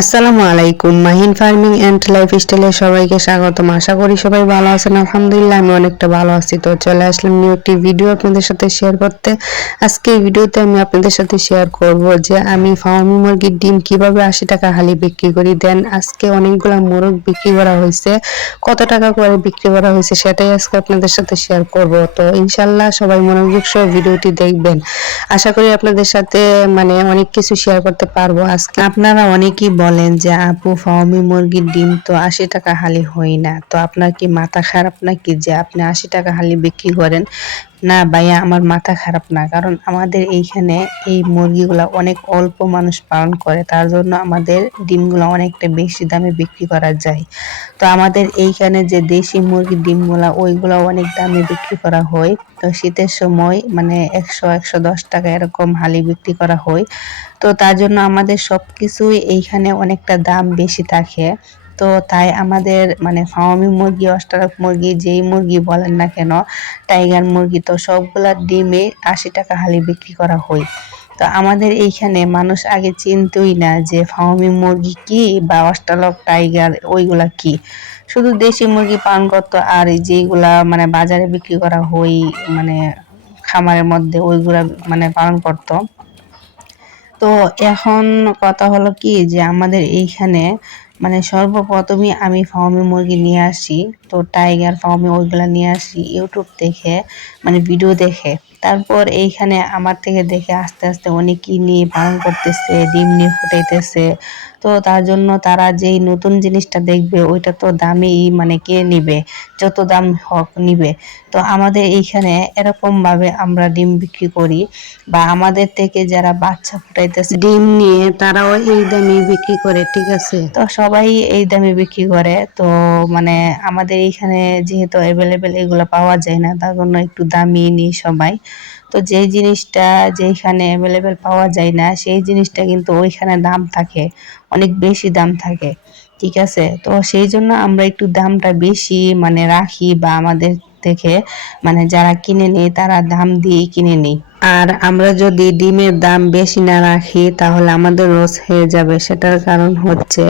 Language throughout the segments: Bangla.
আসসালামু আলাইকুম। মাহিন ফার্মিং অ্যান্ড লাইফ স্টাইলে সবাইকে স্বাগতম। আশা করি সবাই ভালো আছেন। আলহামদুলিল্লাহ, আমি অনেকটা ভালো আছি। তো চলে আসলাম নিউ একটি ভিডিও আপনাদের সাথে শেয়ার করতে। আজকে এই ভিডিওতে আমি আপনাদের সাথে শেয়ার করব যে আমি ফার্মি মুরগির ডিম কীভাবে আশি টাকা হালি বিক্রি করি। দেন আজকে অনেকগুলো মোরগ বিক্রি করা হয়েছে। কত টাকা করে বিক্রি করা হয়েছে সেটাই আজকে আপনাদের সাথে শেয়ার করব। তো ইনশাল্লাহ সবাই মনোযোগ সহ ভিডিওটি দেখবেন। আশা করি আপনাদের সাথে মানে অনেক কিছু শেয়ার করতে পারব। আজকে আপনারা অনেকেই বলেন যে, আপু, ফাওমি মুরগির ডিম তো আশি টাকা হালি হয় না। তো আপনার কি মাথা খারাপ নাকি যে, আপনি আশি টাকা হালি বিক্রি করেন? না ভাইয়া, আমার মাথা খারাপ না। কারণ আমাদের এইখানে এই মুরগিগুলা অনেক অল্প মানুষ পালন করে, তার জন্য আমাদের ডিমগুলো অনেকটা বেশি দামে বিক্রি করা যায়। তো আমাদের এইখানে যে দেশি মুরগির ডিমগুলো, ওইগুলো অনেক দামে বিক্রি করা হয়। তো শীতের সময় মানে একশো একশো দশ টাকা এরকম হালি বিক্রি করা হয়। তো তার জন্য আমাদের সব কিছুই এইখানে অনেকটা দাম বেশি থাকে। তো তাই আমাদের মানে ফার্মি মুরগি অস্টারক মুরগি, যেই মুরগি বলেন না কেন, টাইগার মুরগি, তো সবগুলা ডিমে আশি টাকা হালি বিক্রি করা হয়। তো আমাদের এইখানে মানুষ আগে চিনতই না যে ফার্মি মুরগি কি বা অস্টালক টাইগার ওইগুলা কি। শুধু দেশি মুরগি পালন করতো আর যেগুলা মানে বাজারে বিক্রি করা হয় মানে খামারের মধ্যে ওইগুলা মানে পালন করতো। তো এখন কথা হলো কি যে আমাদের এইখানে মানে সর্বপ্রথমে আমি ফার্মে মুরগি নিয়ে আসি, তো টাইগার ফার্মে ওইগুলা নিয়ে আসি ইউটিউব দেখে মানে ভিডিও দেখে। তারপর এইখানে আমার থেকে দেখে আস্তে আস্তে অনেকেই নিয়ে পালন করতেছে, ডিম নিয়ে ফুটাইতেছে তো তার জন্য তারা যেই নতুন জিনিসটা দেখবে ওইটা তো দামেই মানে কে নিবে? যত দাম হোক নিবে। তো আমাদের এইখানে এরকমভাবে আমরা ডিম বিক্রি করি বা আমাদের থেকে যারা বাচ্চা ফুটাইতেছে ডিম নিয়ে তারাও এই দামে বিক্রি করে ঠিক আছে? তো সবাই এই দামে বিক্রি করে। তো মানে আমাদের এইখানে যেহেতু অ্যাভেলেবেল এগুলো পাওয়া যায় না তার জন্য একটু দামি নিই সবাই। তো যেই জিনিসটা যেইখানে অ্যাভেলেবেল পাওয়া যায় না, সেই জিনিসটা কিন্তু ওইখানে দাম থাকে, অনেক বেশি দাম থাকে। ঠিক আছে? তো সেই জন্য আমরা একটু দামটা বেশি মানে রাখি বা আমাদের থেকে মানে যারা কিনে নেই তারা দাম দিয়ে কিনে নিই আর আমরা যদি ডিমের দাম বেশি না রাখি, তাহলে আমাদের লস হয়ে যাবে। সেটার কারণ হচ্ছে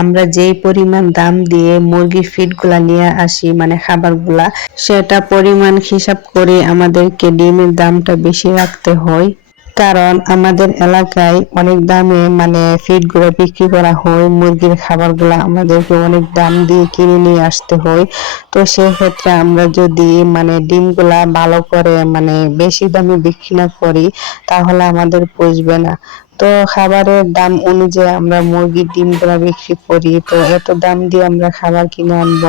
আমরা যেই পরিমাণ দাম দিয়ে মুরগির ফিডগুলা নিয়ে আসি মানে খাবারগুলা, সেটা পরিমাণ হিসাব করে আমাদেরকে ডিমের দামটা বেশি রাখতে হয়। কারণ আমাদের এলাকায় অনেক দামে মানে ফিডগুলো বিক্রি করা হয়, মুরগির খাবারগুলো আমাদেরকে অনেক দাম দিয়ে কিনে নিয়ে আসতে হয়। তো সেক্ষেত্রে আমরা যদি মানে ডিমগুলা ভালো করে মানে বেশি দামে বিক্রি না করি, তাহলে আমাদের পুষবে না। তো খাবারের দাম অনুযায়ী আমরা মুরগির ডিমগুলা বিক্রি করি। তো এত দাম দিয়ে আমরা খাবার কিনে আনব।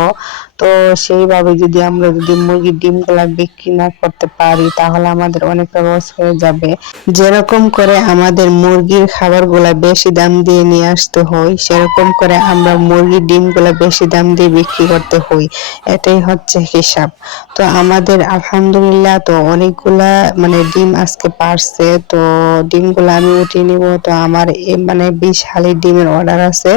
তো সেইভাবে যদি আমরা যদি মুরগির ডিমগুলা বিক্রি না করতে পারি, তাহলে আমাদের অনেকটা লস হয়ে যাবে। যেরকম করে আমাদের মুরগির খাবারগুলা বেশি দাম দিয়ে নিয়ে আসতে হয়, সেরকম করে আমরা মুরগির ডিমগুলা বেশি দাম দিয়ে বিক্রি করতে হই এটাই হচ্ছে হিসাব। তো আমাদের আলহামদুলিল্লাহ তো অনেকগুলা মানে ডিম আজকে পারছে, তো ডিমগুলো আমি উঠিয়ে নিব। তো আমার মানে বিশ হালির ডিমের অর্ডার আছে,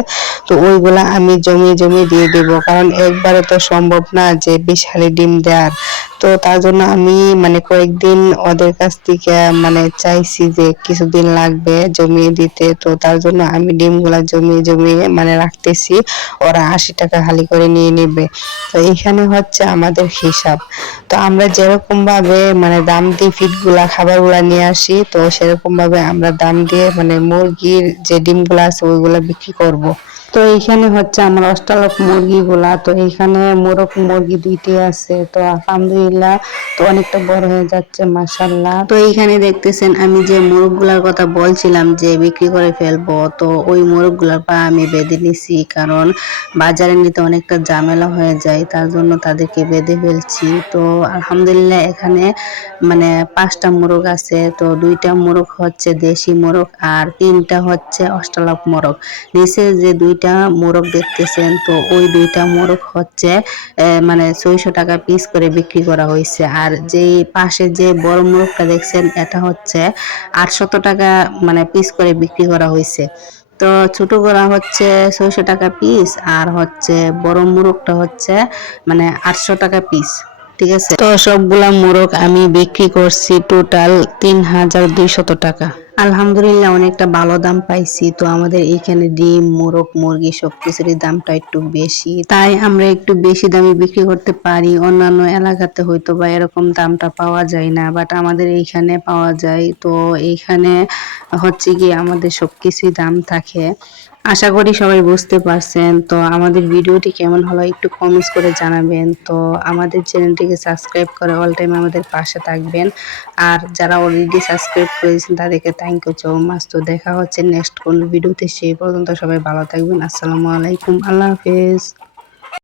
তো ওইগুলা আমি জমিয়ে জমিয়ে দিয়ে দেব। কারণ একবারে তো সম্ভব না যে হালি ডিম দেওয়ার তো তার জন্য আমি মানে কয়েকদিন ওদের কাছ থেকে মানে চাইছি যে কিছুদিন লাগবে জমিয়ে দিতে। তো তার জন্য আমি ডিমগুলা জমিয়ে জমিয়ে মানে রাখতেছি। ওরা আশি টাকা হালি করে নিয়ে নেবে। তো এখানে হচ্ছে আমাদের হিসাব। তো আমরা যেরকম ভাবে মানে দাম দিয়ে ফিটগুলা খাবারগুলা নিয়ে আসি, তো সেরকম ভাবে আমরা দাম দিয়ে মানে মুরগির যে ডিমগুলা আছে, ওইগুলা বিক্রি করব। তো এইখানে হচ্ছে আমার অষ্টালক মুরগিগুলা, তো এইখানে মোরগ মুরগি দুইটি আছে, তো আলহামদুলিল্লাহ তো অনেকটা বড় হয়ে যাচ্ছে মাসাল্লাহ তো এইখানে দেখতেছেন আমি যে মোরগগুলার কথা বলছিলাম যে বিক্রি করে ফেলব, তো ওই মোরগগুলার পা আমি বেঁধে নিছি, কারণ বাজারে নিতে অনেকটা ঝামেলা হয়ে যায়, তার জন্য তাদেরকে বেঁধে ফেলছি। তো আলহামদুলিল্লাহ এখানে মানে পাঁচটা মোরগ আছে, তো দুইটা মোরগ হচ্ছে দেশি মোরগ আর তিনটা হচ্ছে অষ্টালক মোরগ। নিচে যে দুইটা দুইটা মোরগ দেখতেছেন। তো ওই দুইটা মোরগ হচ্ছে মানে ছয়শো টাকা পিস করে বিক্রি করা হয়েছে। আর যে পাশে যে বড় মোরগটা দেখছেন, এটা হচ্ছে আটশত টাকা মানে পিস করে বিক্রি করা হয়েছে। তো ছোট গোড়া হচ্ছে ছয়শো টাকা পিস আর হচ্ছে বড় মোরগটা হচ্ছে মানে আটশো টাকা পিস ঠিক আছে? তো সবগুলা মোরগ আমি বিক্রি করছি টোটাল তিন হাজার দুইশত টাকা। আলহামদুলিল্লাহ, অনেকটা ভালো দাম পাইছি। তো আমাদের এইখানে ডিম, মোরগ, মুরগি সবকিছুরই দামটা একটু বেশি। তাই আমরা একটু বেশি দামে বিক্রি করতে পারি। অন্যান্য এলাকাতে হয়তো বা এরকম দামটা পাওয়া যায় না বাট আমাদের এইখানে পাওয়া যায়। তো এইখানে হচ্ছে কি আমাদের সবকিছুই দাম থাকে। আশা করি সবাই বুঝতে পারছেন। তো আমাদের ভিডিওটি কেমন হলো একটু কমেন্টস করে জানাবেন। তো আমাদের চ্যানেলটিকে সাবস্ক্রাইব করে অল টাইম আমাদের পাশে থাকবেন। আর যারা অলরেডি সাবস্ক্রাইব করেছেন, তাদেরকে থ্যাংক ইউ সো মাচ তো দেখা হচ্ছে নেক্সট কোন ভিডিওতে, সেই পর্যন্ত সবাই ভালো থাকবেন। আসসালামু আলাইকুম। আল্লাহ হাফেজ।